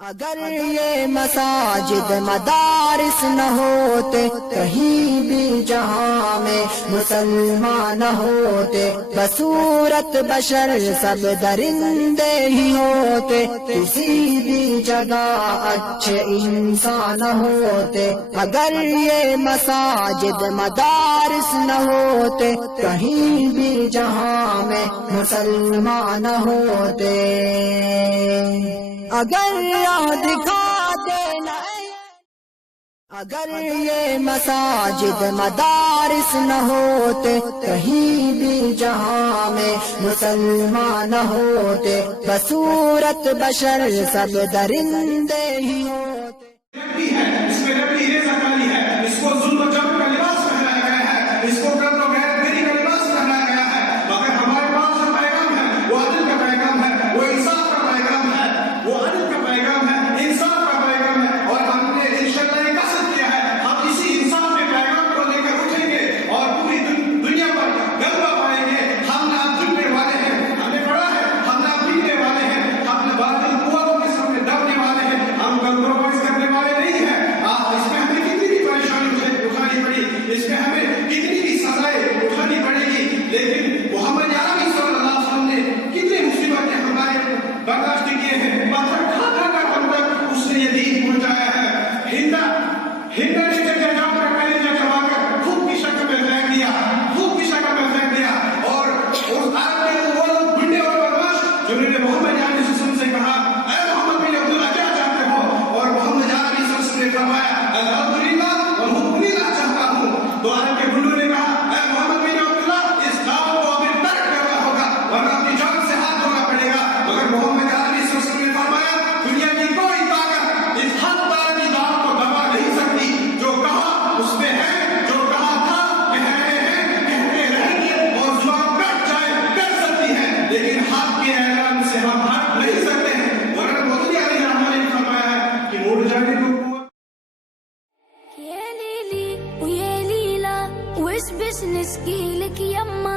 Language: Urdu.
اگر یہ مساجد مدارس نہ ہوتے، کہیں بھی جہاں میں مسلمان نہ ہوتے، بصورت بشر سب درندے ہی ہوتے، کسی بھی جگہ اچھے انسان ہوتے۔ اگر یہ مساجد مدارس نہ ہوتے، کہیں بھی جہاں میں مسلمان نہ ہوتے۔ اگر دکھا دینا، اگر یہ مساجد مدارس نہ ہوتے، کہیں بھی جہاں میں مسلمان نہ ہوتے، بصورت بشر سب درندے ہی ہوتے۔ اس میں ربی ریزہ کالی ہے، اس کو ظلم و جبر کا لباس پہنایا گیا ہے، اس کو قتل و غیرت گری کا لباس پہنایا گیا ہے، مگر ہمارے پاس جو پیغام ہے وہ عدل کا پیغام ہے، وہ انصاف کا پیغام ہے، وہ عدل کا پیغام ہے، انصاف کا پیغام ہے، اور ہم نے انشاءاللہ یہ قصد کیا ہے ہم اسی انصاف کے پیغام کو لے کر اٹھیں گے اور پوری دنیا پر غلبہ پائیں گے۔ ہم نہ جھکنے والے ہیں، ہم نے پڑھا ہے، ہم نہ پیٹنے والے ہیں، ہم نے باطل قوتوں کے سامنے دبنے والے ہیں، ہم کمپرومائز کرنے والے نہیں ہیں۔ اس میں ہمیں کتنی بھی پریشانی اٹھانی پڑی، اس میں ہمیں کتنی بھی سزائیں اٹھانی پڑے گی، لیکن محمد عربی صلی اللہ علیہ وسلم نے کتنی مصیبتیں ہمارے برداشت کیے ہیں، پتھر کھا کھا کر ہم تک اس نے یہ دین پہنچایا ہے۔ ہندا نے جب پہلے جما کر خود کی شکل میں پھینک دیا، خود کی شکل میں پھینک دیا، اور اس عرب کے وہ لوگ بنڈے اور بدماش جنہوں نے محمد عربی صلی اللہ علیہ وسلم سے کہا اے محمد بن عبداللہ کیا چاہتے ہو، اور محمد عربی صلی اللہ علیہ وسلم نے فرمایا الحمدللہ والحمدللہ چاہتا ہوں، تو عرب کے بنڈوں نے کہا اے محمد بن عبداللہ اس دعوت کو ہمیں ترک کرنا ہوگا ورنہ اپنی جان سے ہاتھ دھونا پڑے گا، مگر محمد عربی صلی اللہ علیہ وسلم نے فرمایا دنیا کی کوئی طاقت اس حق تعالی کی دعوت کو دبا نہیں سکتی، جو کہا اس میں ہے، جو کہا تھا کہہ رہے ہیں، کہتے رہیں گے، اور زبان کٹ جائے کر سکتی ہے، لیکن حق کے اعلان سے ہم ہٹ نہیں سکتے ہیں، ورنہ محمد علیہ السلام نے فرمایا ہے کہ مڑ جانے کو وش بزنس جيلك يما